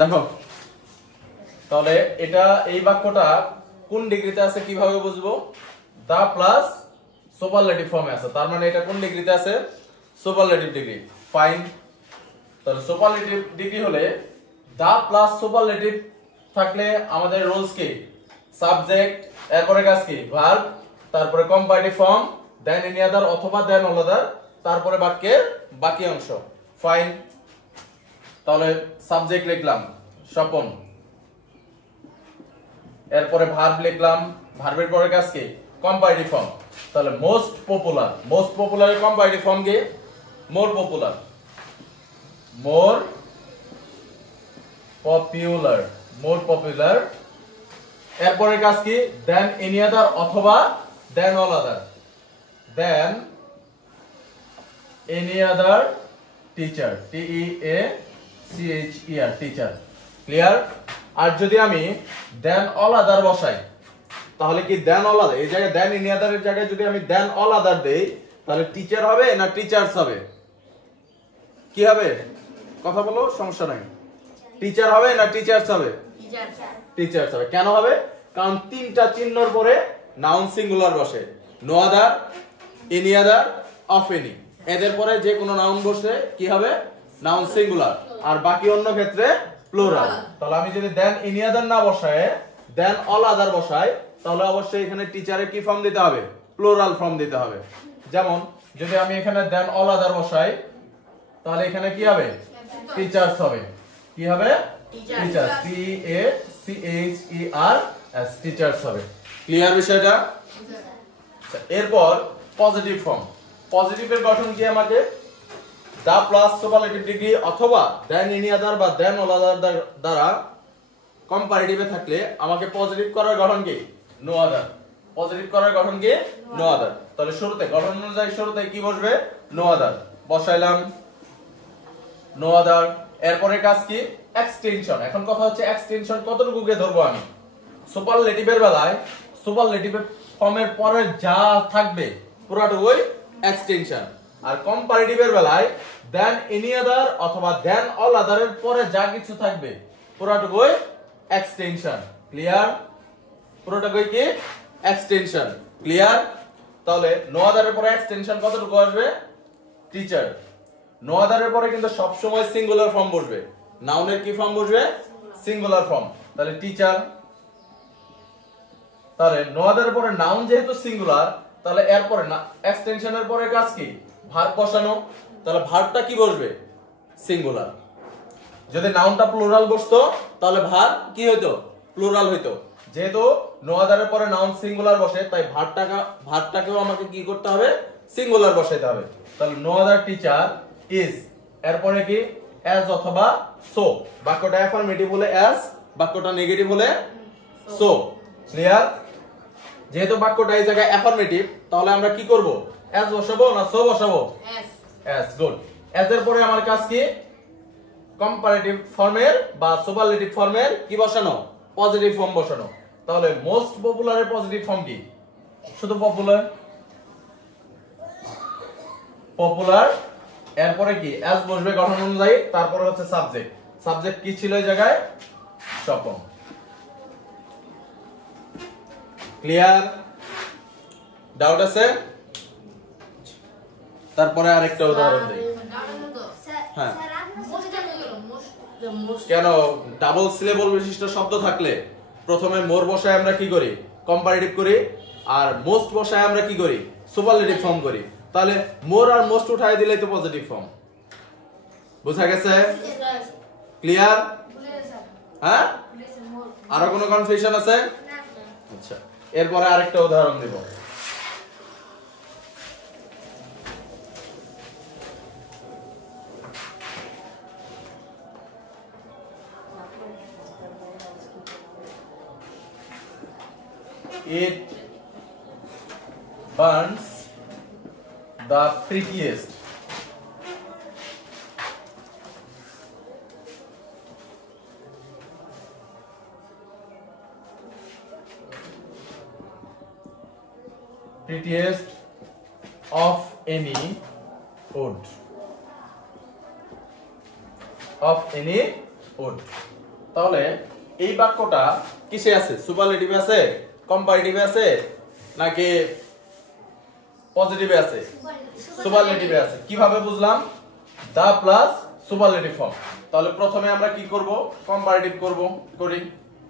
দেখো তাহলে এটা এই বাক্যটা কোন ডিগ্রিতে আছে কিভাবে বুঝবো? দা প্লাস সুপারলেটিভ ফর্মে আছে, তার মানে এটা কোন ডিগ্রিতে আছে? Superlative degree. ফাইন, তাহলে সুপারলেটিভ ডিগ্রি হলে দা প্লাস সুপারলেটিভ থাকলে আমাদের রুলস কি? সাবজেক্ট, এরপরে কাজ কি? ভার্ব, তারপরে কম্পারেটিভ ফর্ম, দেন এনি আদার অথবা দেন অল আদার, তারপরে বাক্যের বাকি অংশ। ফাইন, তাহলে সাবজেক্ট লিখলাম স্বপন, এরপরে ভার্ব লিখলাম, ভার্বের পরে কাজ কি? Comparative form. তাহলে মোস্ট পপুলার, মোস্ট পপুলারের কম্পারেটিভ ফর্ম কি? More popular, more popular, more popular. এরপরে কাজ কি? দেন এনি আদার অথবা than all other, than any other teacher, TEACHER, teacher. Clear? আর যদি আমি দেন অল আদার বসাই তাহলে কি দেন অল আদার, এই জায়গায় দেন এনি আদার এর জায়গায় যদি আমি দেন অল আদার দেই তাহলে টিচার হবে না টিচার্স হবে? কি হবে? কথা বলো, সমস্যা নাই। টিচার হবে না টিচার্স হবে? টিচার্স হবে। কেন হবে? কারণ তিনটা চিহ্নর পরে নাউন সিঙ্গুলার বসে, no other, any other, of any. এদের পরে যে কোনো নাউন বসে কি হবে? নাউন সিঙ্গুলার, আর বাকি অন্য ক্ষেত্রে প্লুরাল। তাহলে আমি যদি দেন এনি আদার না বসায় দেন অল আদার বসাই তাহলে অবশ্যই এখানে টিচারের কি ফর্ম দিতে হবে? প্লুরাল ফর্ম দিতে হবে। যেমন যদি আমি এখানে দেন অল আদার বসাই তাহলে এখানে কি হবে? টিচার্স হবে। কি হবে? টিচার্স, TACHERS, টিচার্স হবে। ক্লিয়ার বিষয়টা? এরপর পজিটিভ ফর্ম। পজিটিভের গঠন কি? আমাকে দা প্লাস সুপারলেটিভ ডিগ্রি অথবা দেন এনি আদার বা দেন অল আদার দ্বারা কম্পারেটিভে থাকলে আমাকে পজিটিভ করার গঠন কি? নো আদার। পজিটিভ করার গঠন কি? No other. তাহলে শুরুতে গঠন অনুযায়ী শুরুতে কি বসবে? নো আদার বসাইলাম, নো আদার। এরপরে কাজ কি? এক্সটেনশন। এখন কথা হচ্ছে এক্সটেনশন কতটুকুকে ধরবো আমি? সুপারলেটিভের বেলায় সুপারলেটিভ ফর্মের পরে যা থাকবে পুরোটুকুই এক্সটেনশন, আর কম্পারেটিভের বেলায় দেন এনি আদার অথবা দেন অল আদারের পরে যা কিছু থাকবে পুরোটুকুই এক্সটেনশন। ক্লিয়ার? পুরোটুকুই কি? এক্সটেনশন। ক্লিয়ার? তাহলে নো আদারের পরে এক্সটেনশন কতটুকু আসবে? টিচার। নো আদারের পরে কিন্তু সব সময় সিঙ্গুলার ফর্ম বসবে, নাউনের কি ফর্ম বসবে? Singular form. তাহলে টিচার। তাহলে নো আদারের পরে নাউন যেহেতু সিঙ্গুলার তাহলে এরপরে এক্সটেনশনের পরে কাজ কি? ভার্ব বসানো। তাহলে ভার্বটা কি বসবে? সিঙ্গুলার। যদি নাউনটা প্লুরাল বসতো তাহলে ভার্ব কি হইতো? প্লুরাল হইতো। যেহেতু নো আদারের পরে নাউন সিঙ্গুলার বসে তাই ভার্বটাকেও আমাকে কি করতে হবে? সিঙ্গুলার বসাইতে হবে। তাহলে নো আদার টিচার ইজ, এরপরে কি? অ্যাজ অথবা সো। বাক্যটা অ্যাফার্মেটিভ হলে অ্যাজ, বাক্যটা নেগেটিভ হলে সো। ক্লিয়ার? যেহেতু বাক্যটা এই জায়গায় অ্যাফার্মেটিভ তাহলে আমরা কি করব? অ্যাজ বসাবো না সো বসাবো? অ্যাজ। গুড। অ্যাজ এর পরে আমার কাজ কি? কম্পারেটিভ ফর্মের বা সুপারলেটিভ ফর্মের কি বসানো? পজিটিভ ফর্ম বসানো। তাহলে মোস্ট পপুলারের পজিটিভ ফর্ম কি? শুধু পপুলার, পপুলার। এরপরে কি? অ্যাজ বসবে গঠন অনুযায়ী, তারপরে হচ্ছে সাবজেক্ট। সাবজেক্ট কি ছিল এই জায়গায়? স্বপন। ক্লিয়ার? ডাউট আছে? তারপরে আরেকটা উদাহরণ দেই। হ্যাঁ, কেন? ডাবল সিলেবল বিশিষ্ট শব্দ থাকলে প্রথমে মোর বসায় আমরা কি করি? কম্পারেটিভ করি, আর মোস্ট বসায় আমরা কি করি? সুপারলেটিভ ফর্ম করি। তাহলে মোর আর মোস্ট উঠাই দিলেই তো পজিটিভ ফর্ম। বুঝা গেছে? ক্লিয়ার? হ্যাঁ, আরো কোনো কনফিউশন আছে? আচ্ছা, এরপরে আরেকটা উদাহরণ দেব। It burns the prettiest. Prettiest of any wood. Of any wood. তাহলে এই বাক্যটা কিসে আছে? সুপারলেটিভে আছে, কম্পারেটিভে আছে, নাকি পজিটিভে আছে? সুপারলেটিভে আছে। কিভাবে বুঝলাম? The plus superlative form. তাহলে প্রথমে আমরা কি করব? কম্পারেটিভ করি।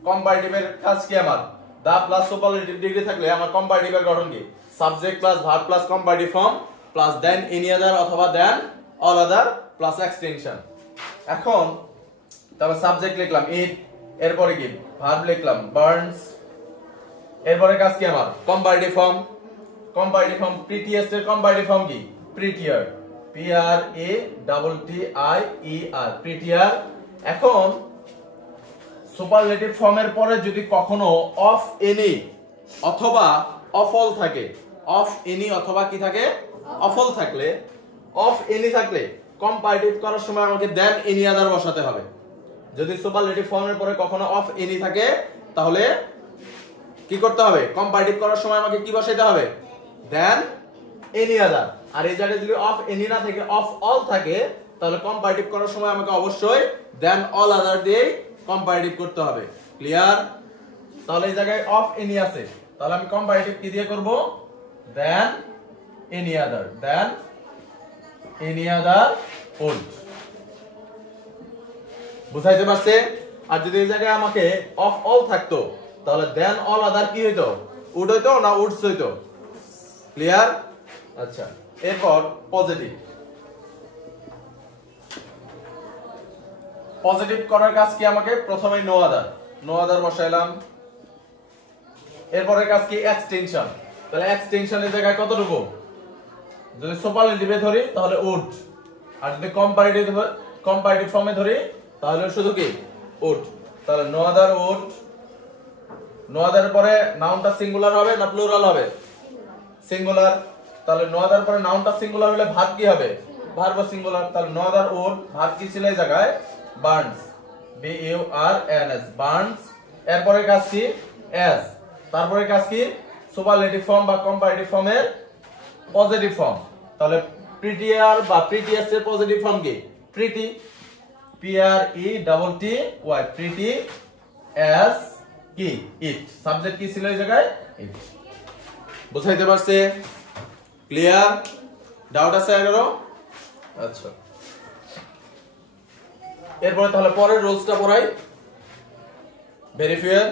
কম্পারেটিভের কাজ কি? আমার দা প্লাস সুপারলেটিভ ডিগ্রি থাকলে আমার কম্পারেটিভের গঠন কি? Subject plus verb plus comparative form plus দেন এনি আদার অথবা দেন অল আদার প্লাস এক্সটেনশন। এখন তাহলে সাবজেক্ট লিখলাম ইট, এরপরে কি ভার্ব লিখলাম বার্নস, এরপরে কাজ কি আমার? Comparative form. Comparative form prettiest এর কম্পারেটিভ ফর্ম কি? Prettier, P R A double T I E R, prettier. এখন সুপারলেটিভ ফর্মের পরে যদি কখনো অফ এনি অথবা অফ অল থাকে, অফ এনি অথবা কি থাকে? অফ অল থাকলে, অফ এনি থাকলে কম্পারেটিভ করার সময় আমাকে দেন এনি আদার বসাতে হবে। যদি সুপারলেটিভ ফর্মের পরে কখনো অফ এনি থাকে তাহলে কি করতে হবে? কম্পারেটিভ করার সময় আমাকে কি বসাইতে হবে? দেন এনি আদার। আর এই জায়গায় যদি অফ এনি না থাকে, অফ অল থাকে, তাহলে কম্পারেটিভ করার সময় আমাকে অবশ্যই দেন অল আদার দিয়ে কম্পারেটিভ করতে হবে। ক্লিয়ার? তাহলে এই জায়গায় অফ এনি আছে, তাহলে আমি কম্পারেটিভ কি দিয়ে করব? দেন এনি আদার, দেন এনি আদার ওল্ড। বুঝাইতে পারছে? আর যদি এই জায়গায় আমাকে অফ অল থাকতো তাহলে দেন অল আদার কি হইতো? উড হইতো না উডস হইতো? ক্লিয়ার? আচ্ছা, এরপর পজিটিভ। পজিটিভ করার কাজ কি? আমাকে প্রথমে নো আদার, নো আদার বসাইলাম। এরপরের কাজ কি? এক্সটেনশন। তাহলে এক্সটেনশনের জায়গায় কতটুকু? যদি সুপারলেটিভে ধরি তাহলে উড, আর যদি কম্পারেটিভ ফর্মে ধরি তাহলে শুধু কি? উড। তাহলে no other would. No other পরে নাউনটা সিঙ্গুলার হবে না প্লুরাল হবে? সিঙ্গুলার। তাহলে নো আদার পরে নাউনটা সিঙ্গুলার হলে ভার্ব কি হবে? Verb singular. তাহলে নো আদার উড, ভার্ব কি ছিল এই জায়গায়? Burns, B U R N S, burns. এরপরে কাজ কি? এস। তারপরে কাজ কি? সুপারলেটিভ ফর্ম বা কম্পারেটিভ ফর্মের পজিটিভ ফর্ম। তাহলে প্রিটিয়ার বা প্রিটিয়েস্ট এর পজিটিভ ফর্ম কি? Pretty, P R E double T Y, pretty. S কি? ইট। সাবজেক্ট কি ছিল এই জায়গায়? ইট। বুঝাইতে পারছে? ক্লিয়ার? ডাউট আছে এগারো? আচ্ছা, এরপরে তাহলে পরের রুলসটা পড়াই। ভেরিফায়ার।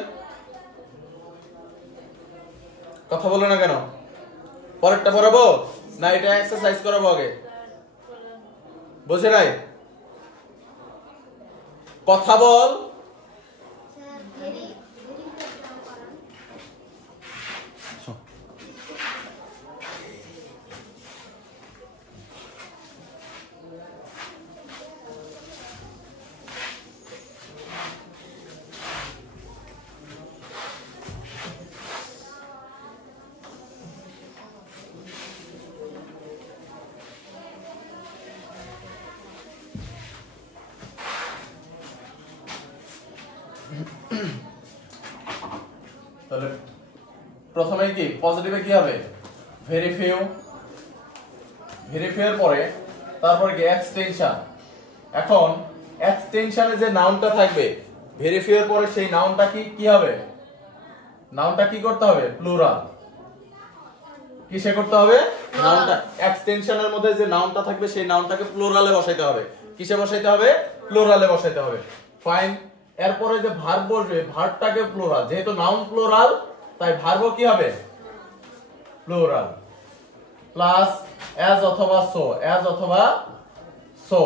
কথা বলে না কেন? পরেরটা পড়াবো না এটা এক্সারসাইজ করাবো আগে? বুঝে নাই? কথা বল। তাহলে প্রথমে কি? পজিটিভে কি হবে? ভেরিফাই। ভেরিফাইয়ের পরে তারপরে কি? এক্সটেনশন। এখন এক্সটেনশনে যে নাউনটা থাকবে ভেরিফাইয়ের পরে সেই নাউনটা কি হবে? নাউনটা কি করতে হবে? প্লুরাল। কিসে করতে হবে? নাউনটা এক্সটেনশনের মধ্যে যে নাউনটা থাকবে সেই নাউনটাকে প্লুরালে বসাইতে হবে। কিসে বসাইতে হবে? প্লুরালে বসাইতে হবে। ফাইন। এরপরে যে ভার্ব বসবে ভার্বটাকে প্লুরাল, যেহেতু নাউন প্লুরাল তাই ভার্ব কি হবে? প্লুরাল। প্লাস অ্যাজ অথবা সো, অ্যাজ অথবা সো,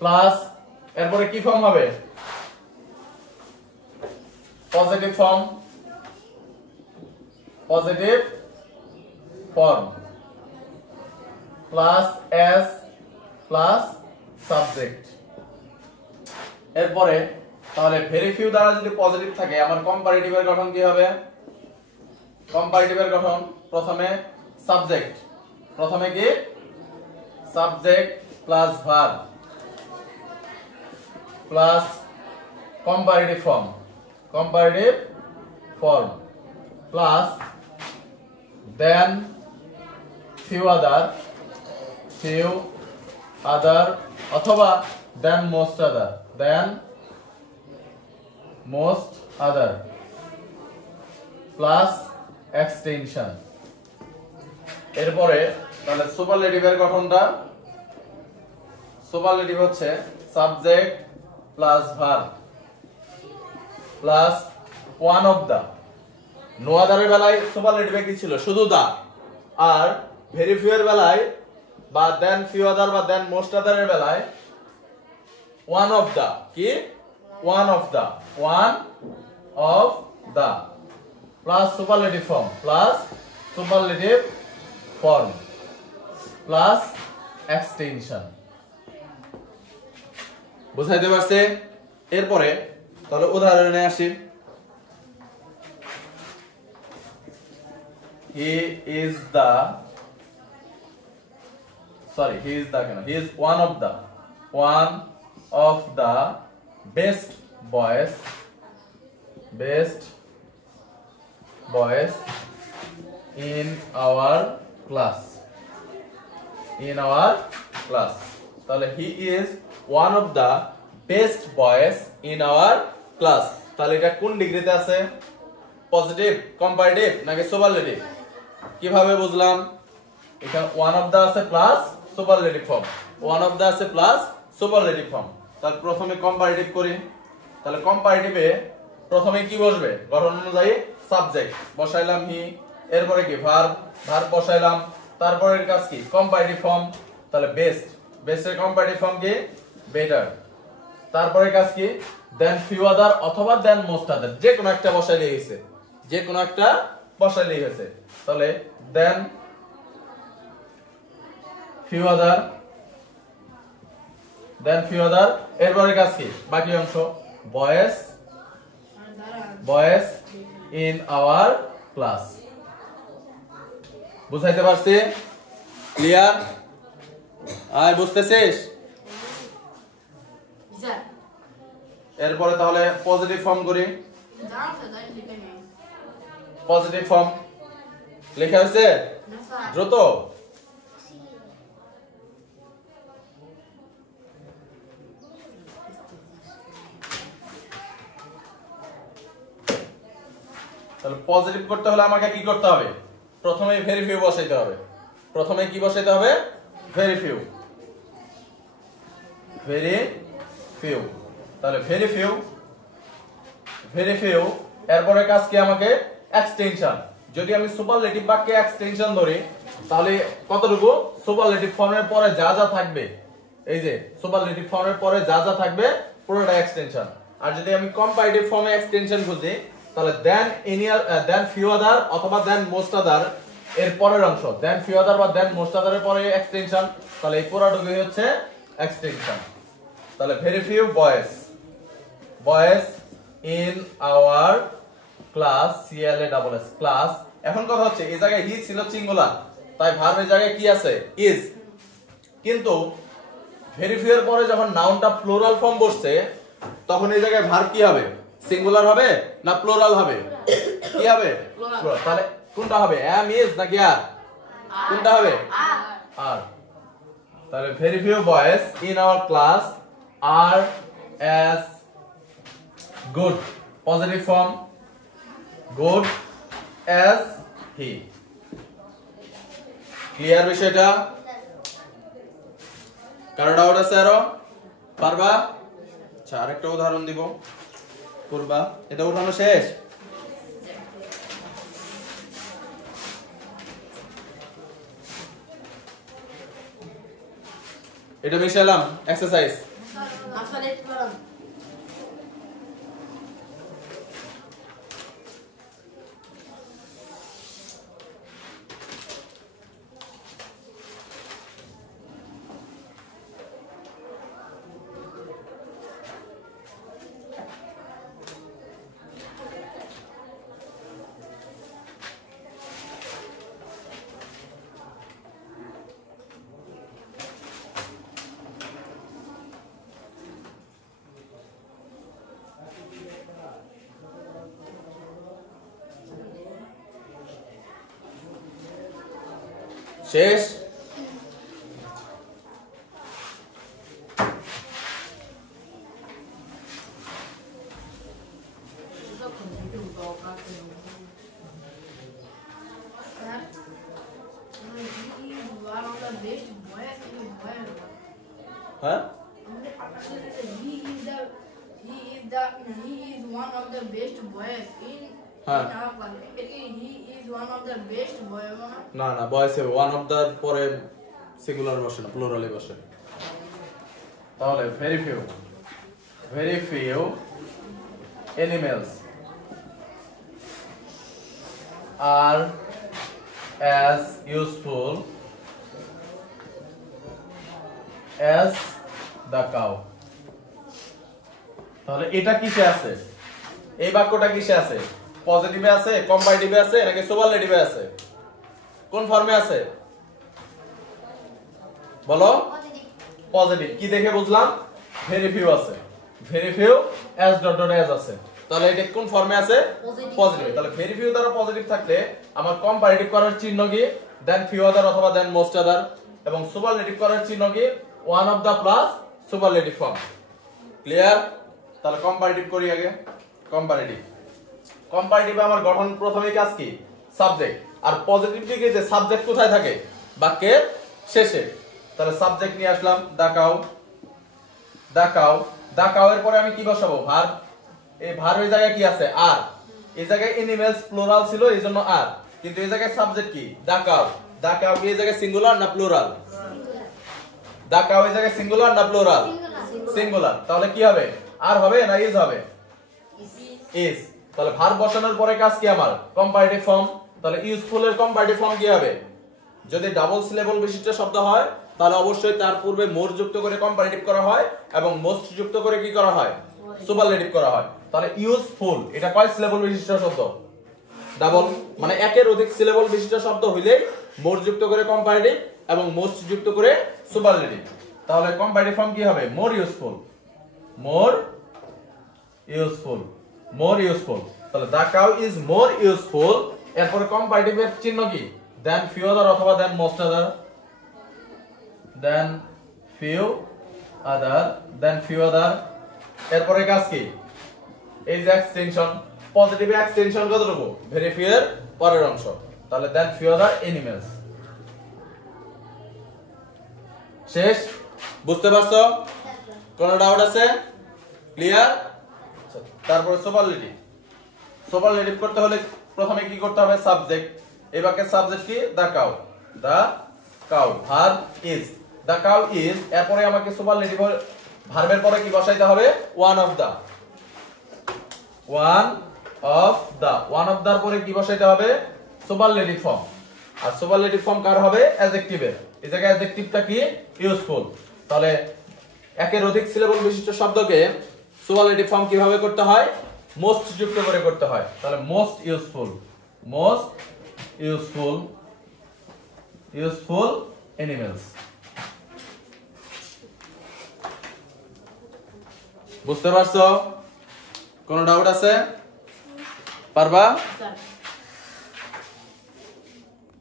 প্লাস এরপরে কি ফর্ম হবে? Positive form, positive form plus S plus subject. এরপরে তাহলে ভেরি ফিউ দ্বারা যদি পজিটিভ থাকে আমার কম্পারেটিভের গঠন কি হবে? কম্পারেটিভের গঠন প্রথমে সাবজেক্ট, প্রথমে কি? Subject plus verb plus comparative form, comparative form plus than few other অথবা than most other, than most other plus extension. এরপরে তাহলে সুপারলেটিভের গঠনটা, সুপারলেটিভ হচ্ছে subject plus verb plus one of the. নো আদারের বেলায় সুপারলেটিভে কি ছিল? শুধু দা। আর ভেরি ফিউ এর বেলায় বা দেন ফিউ আদার বা দেন মোস্ট আদারের বেলায় ওয়ান অফ দা। কি? One of the, one of the plus superlative form, plus superlative form plus extension. বুঝাইতে পারছে? এরপরে তাহলে উদাহরণে আসি। he is one of the best boys in our class, তাহলে he is one of the best boys in our class। তাহলে এটা কোন ডিগ্রিতে আছে? পজিটিভ, কম্পারেটিভ নাকি সুপারলেটিভ? কিভাবে বুঝলাম? এটা ওয়ান অফ দা আছে plus superlative form, one of the আছে প্লাস সুপারলেটিভ ফর্ম। তাহলে প্রথমে কম্পারেটিভ করি। তাহলে কম্পারেটিভে প্রথমে কি বসবে? গঠন অনুযায়ী সাবজেক্ট বসাইলাম হি, এরপরে কি ভার্ব বসাইলাম, তারপরের কাজ কি? Comparative form. তাহলে বেস্ট, বেস্টের কম্পারেটিভ ফর্ম কি? বেটার। তারপরে কাজ কি? দেন ফিউ আদার অথবা দেন মোস্ট আদার, যে কোনো একটা বসাইলেই হয়েছে, যে কোনো একটা বসাইলেই হয়েছে। তাহলে দেন ফিউ আদার, এরপরে কাজ কি? বাকি অংশ বয়েজ ইন আওয়ার ক্লাস। বুঝাইতে পারছি? ক্লিয়ার? আয় বুঝতেছিস? এরপরে তাহলে পজিটিভ ফর্ম করি। পজিটিভ ফর্ম লেখা হয়েছে? দ্রুত তাহলে পজিটিভ করতে হলে আমাকে কি করতে হবে? প্রথমে ভেরি ফিউ বসাইতে হবে। প্রথমে কি বসাইতে হবে? ভেরি ফিউ, তাহলে ভেরি ফিউ। এরপরে কাজ কি? আমাকে এক্সটেনশন। যদি আমি সুপারলেটিভ বাক্যে এক্সটেনশন ধরি তাহলে কতটুকু? সুপারলেটিভ ফর্মের পরে যা যা থাকবে, এই যে সুপারলেটিভ ফর্মের পরে যা যা থাকবে পুরোটা এক্সটেনশন। আর যদি আমি কম্পারেটিভ ফর্মে এক্সটেনশন খুঁজি তাহলে দেন ফিউ আদার অথবা দেন মোস্ট আদার এর পরের অংশ, দেন ফিউ আদার বা দেন মোস্ট আদারের পরে এক্সটেনশন। তাহলে এই পুরোটুকুই হচ্ছে এক্সটেনশন। তাহলে very few boys in our class, CLASS class. এখন কথা হচ্ছে এই জায়গায় হি ছিল সিঙ্গুলার, তাই ভার্বের জায়গায় কি আছে? ইজ। কিন্তু ভেরি ফিউ এর পরে যখন নাউনটা প্লুরাল ফর্ম বসছে তখন এই জায়গায় ভার্ব কি হবে? সিঙ্গুলার হবে না প্লুরাল হবে? কি হবে? তাহলে কোনটা হবে? am, is নাকি আর? কোনটা হবে? আর। তাহলে very few boys in our class are as good, positive form, good as he। Clear বিষয়টা? কারো ডাউট আছে আরো? পারবা? আচ্ছা আরেকটা উদাহরণ দিব, করবা। এটা উঠানো শেষ? এটা মিশালাম এক্সারসাইজ। শেষ? হ্যাঁ he is one of the best boys in হ্যাঁ our class. He is one of the best boys. না না বয়েসে ওয়ান অফ দা পরে সিঙ্গুলার বসে না প্লুরালে বসে তাহলে very few animals are as useful as the cow তাহলে এটা কিসে আছে এই বাক্যটা কিসে আছে পজিটিভে আছে কম্পারেটিভে আছে নাকি সুপারলেটিভে আছে কোন ফর্মে আছে বলো পজিটিভ কি দেখে বুঝলাম ভেরি ফিউ আছে very few as dot dot as আছে তাহলে এটা কোন ফর্মে আছে পজিটিভ তাহলে ভেরি ফিউ দ্বারা পজিটিভ থাকলে আমার কম্পারেটিভ করার চিহ্ন কি দেন ফিউ আদার অথবা দেন মোস্ট আদার এবং সুপারলেটিভ করার চিহ্ন কি one of the plus superlative form clear তাহলে কম্পারেটিভ করি আগে কম্পারেটিভে আমার গঠন প্রথমে কাজ কি সাবজেক্ট আর পজিটিভ ডিগ্রিতে সাবজেক্ট কোথায় থাকে বাক্যের শেষে তাহলে সাবজেক্ট নিয়ে আসলাম দা কাউ এর পরে আমি কি বসাবো ভার্ব এই ভার্বের জায়গায় কি আছে আর এই জায়গায় অ্যানিমেলস প্লুরাল ছিল এইজন্য আর কিন্তু এই জায়গায় সাবজেক্ট কি দা কাউ কি এই জায়গায় সিঙ্গুলার না প্লুরাল দা কাউ এই জায়গায় সিঙ্গুলার না প্লুরাল সিঙ্গুলার তাহলে কি হবে আর হবে না ইজ হবে ইজ তাহলে ভার্ব বসানোর পরে কাজ কি আমার কম্পারেটিভ ফর্ম তাহলে ইউজফুল এর কম্পারেটিভ ফর্ম কি হবে যদি ডাবল সিলেবল বিশিষ্ট শব্দ হয় তাহলে অবশ্যই তার পূর্বে মোর যুক্ত করে কম্পারেটিভ করা হয় এবং মোস্ট যুক্ত করে কি করা হয় সুপারলেটিভ করা হয় তাহলে ইউজফুল এটা কয় সিলেবল বিশিষ্ট শব্দ ডাবল মানে একের অধিক সিলেবল বিশিষ্ট শব্দ হইলে মোর যুক্ত করে কম্পারেটিভ এবং মোস্ট যুক্ত করে সুপারলেটিভ তাহলে কম্পারেটিভ ফর্ম কি হবে মোর ইউজফুল তাহলে the cow is more useful এরপরে কম্পারেটিভ এর চিহ্ন কি দেন ফিউ আদার অথবা দেন মোস্ট আদার এরপরে কাজ কি এই যে এক্সটেনশন পজিটিভ এক্সটেনশন কতটুকু ভেরি ফিউ এর পরের অংশ তাহলে দেন ফিউ আদার অ্যানিমেলস শেষ বুঝতে পারছো কোন ডাউট আছে ক্লিয়ার তারপরে সুপারলেটিভ করতে হলে প্রথমে কি করতে হবে সাবজেক্ট এই বাক্যের সাবজেক্ট কি the cow verb is the cow is এরপরে আমাকে সুপারলেটিভ ভার্বের পরে কি বসাইতে হবে ওয়ান অফ দার পরে কি বসাইতে হবে সুপারলেটিভ ফর্ম আর সুপারলেটিভ ফর্ম কার হবে অ্যাডজেক্টিভের এই জায়গায় অ্যাডজেক্টিভটা কি ইউজফুল তাহলে একের অধিক সিলেবল বিশিষ্ট শব্দকে সুপারলেটিভ ফর্ম কিভাবে করতে হয় মোস্ট যুক্ত করে করতে হয় তাহলে মোস্ট ইউজফুল অ্যানিমেলস বুঝতে পারছো কোন ডাউট আছে পারবা